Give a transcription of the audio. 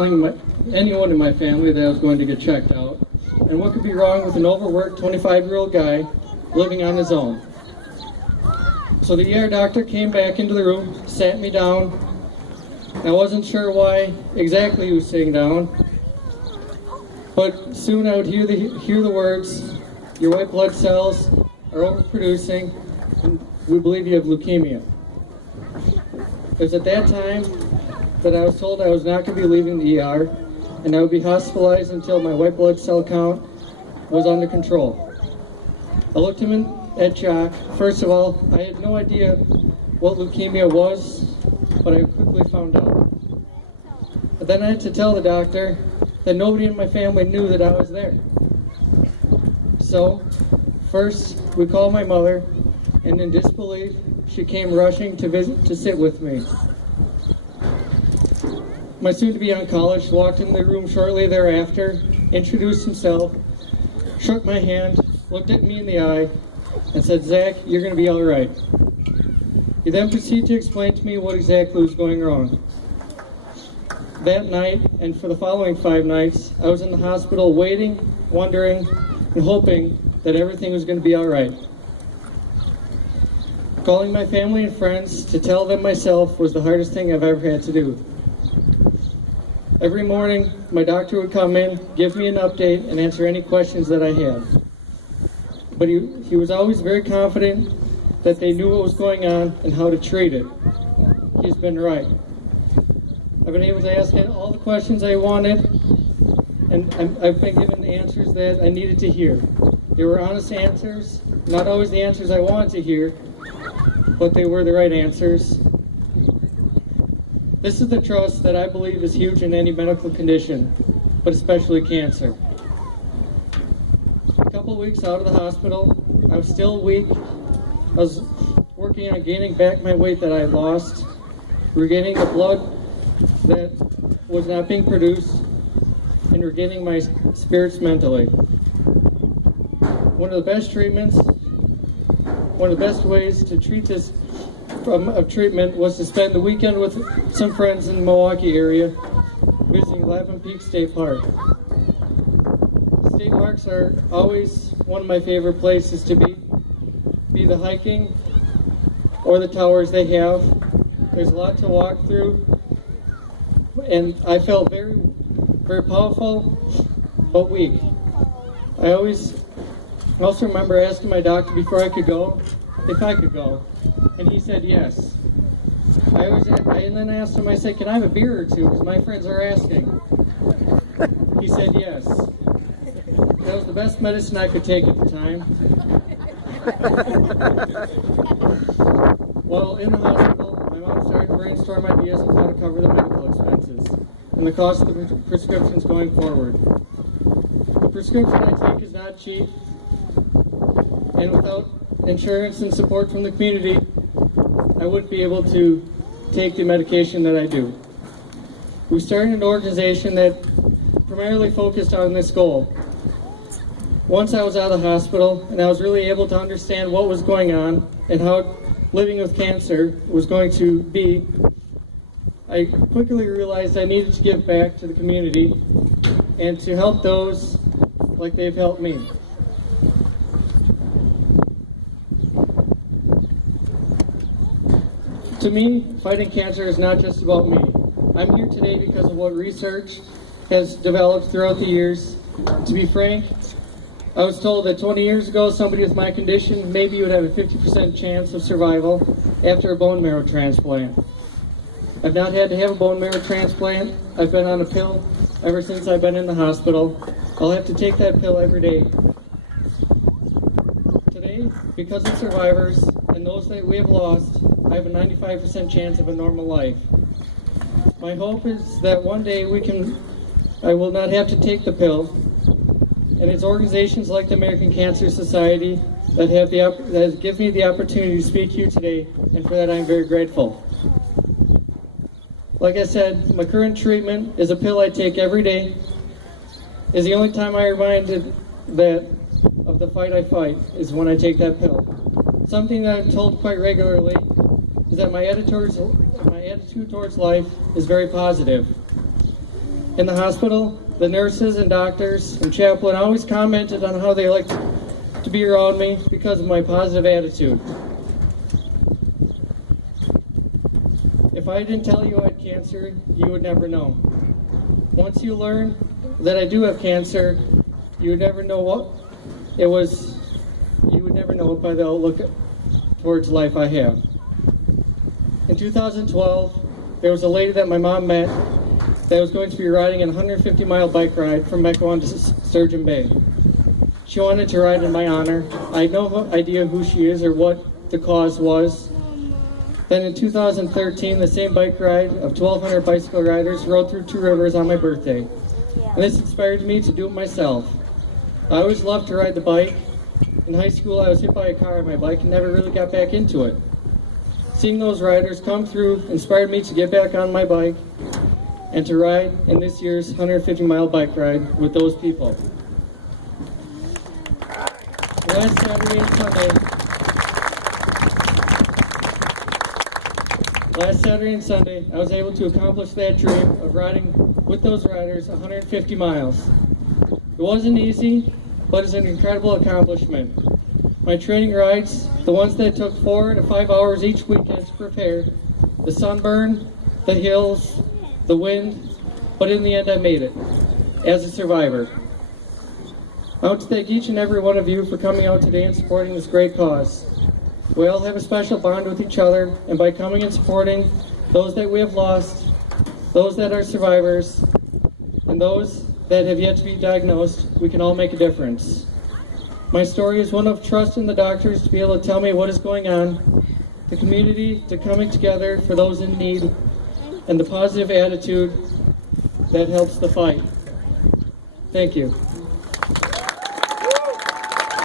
telling anyone in my family that I was going to get checked out. And what could be wrong with an overworked 25-year-old guy living on his own? So the ER doctor came back into the room, sat me down. I wasn't sure why exactly he was sitting down, but soon I would hear the words, "Your white blood cells are overproducing, and we believe you have leukemia." It was at that time that I was told I was not going to be leaving the ER, and I would be hospitalized until my white blood cell count was under control. I looked him at shock. First of all, I had no idea what leukemia was, but I quickly found out. But then I had to tell the doctor that nobody in my family knew that I was there. So, first we called my mother, and in disbelief, she came rushing to sit with me. My soon-to-be oncologist walked in the room shortly thereafter, introduced himself, shook my hand, looked at me in the eye, and said, "Zach, you're going to be all right." He then proceeded to explain to me what exactly was going wrong. That night, and for the following 5 nights, I was in the hospital waiting, wondering, and hoping that everything was going to be all right. Calling my family and friends to tell them myself was the hardest thing I've ever had to do. Every morning, my doctor would come in, give me an update, and answer any questions that I had. But he was always very confident that they knew what was going on and how to treat it. He's been right. I've been able to ask all the questions I wanted, and I've been given the answers that I needed to hear. They were honest answers, not always the answers I wanted to hear, but they were the right answers. This is the trust that I believe is huge in any medical condition, but especially cancer. A couple weeks out of the hospital, I was still weak. I was working on gaining back my weight that I had lost, regaining the blood that was not being produced, and regaining my spirits mentally. One of the best ways to treat this treatment was to spend the weekend with some friends in the Milwaukee area, visiting Lapham Peak State Park. State parks are always one of my favorite places to be the hiking or the towers they have. There's a lot to walk through, and I felt very, very powerful, but weak. I also remember asking my doctor before I could go, if I could go, and he said yes. I then asked him, I said, "Can I have a beer or two, because my friends are asking?" He said yes. That was the best medicine I could take at the time. While in the hospital, my mom started to brainstorm ideas on how to cover the medical expenses and the cost of the prescriptions going forward. The prescription I take is not cheap, and without insurance and support from the community, I wouldn't be able to take the medication that I do. We started an organization that primarily focused on this goal. Once I was out of the hospital and I was really able to understand what was going on and how living with cancer was going to be, I quickly realized I needed to give back to the community and to help those like they've helped me. To me, fighting cancer is not just about me. I'm here today because of what research has developed throughout the years. To be frank, I was told that 20 years ago, somebody with my condition maybe would have a 50% chance of survival after a bone marrow transplant. I've not had to have a bone marrow transplant. I've been on a pill ever since I've been in the hospital. I'll have to take that pill every day. Today, because of survivors and those that we have lost, I have a 95% chance of a normal life. My hope is that one day I will not have to take the pill, and it's organizations like the American Cancer Society that give me the opportunity to speak to you today, and for that I'm very grateful. Like I said, my current treatment is a pill I take every day. Is the only time I'm reminded of the fight I fight is when I take that pill. Something that I'm told quite regularly is that my attitude towards life is very positive. In the hospital, the nurses and doctors and chaplain always commented on how they liked to be around me because of my positive attitude. If I didn't tell you I had cancer, you would never know. Once you learn that I do have cancer, you would never know what it was. You would never know it by the outlook towards life I have. In 2012, there was a lady that my mom met that was going to be riding a 150-mile bike ride from Mequon to Sturgeon Bay. She wanted to ride in my honor. I had no idea who she is or what the cause was. Then in 2013, the same bike ride of 1,200 bicycle riders rode through Two Rivers on my birthday. And this inspired me to do it myself. I always loved to ride the bike. In high school, I was hit by a car on my bike and never really got back into it. Seeing those riders come through inspired me to get back on my bike and to ride in this year's 150-mile bike ride with those people. Last Saturday and Sunday, I was able to accomplish that dream of riding with those riders 150 miles. It wasn't easy, but it's an incredible accomplishment. My training rides, the ones that took 4 to 5 hours each weekend to prepare, the sunburn, the hills, the wind, but in the end I made it, as a survivor. I want to thank each and every one of you for coming out today and supporting this great cause. We all have a special bond with each other, and by coming and supporting those that we have lost, those that are survivors, and those that have yet to be diagnosed, we can all make a difference. My story is one of trust in the doctors to be able to tell me what is going on, the community to coming together for those in need, and the positive attitude that helps the fight. Thank you.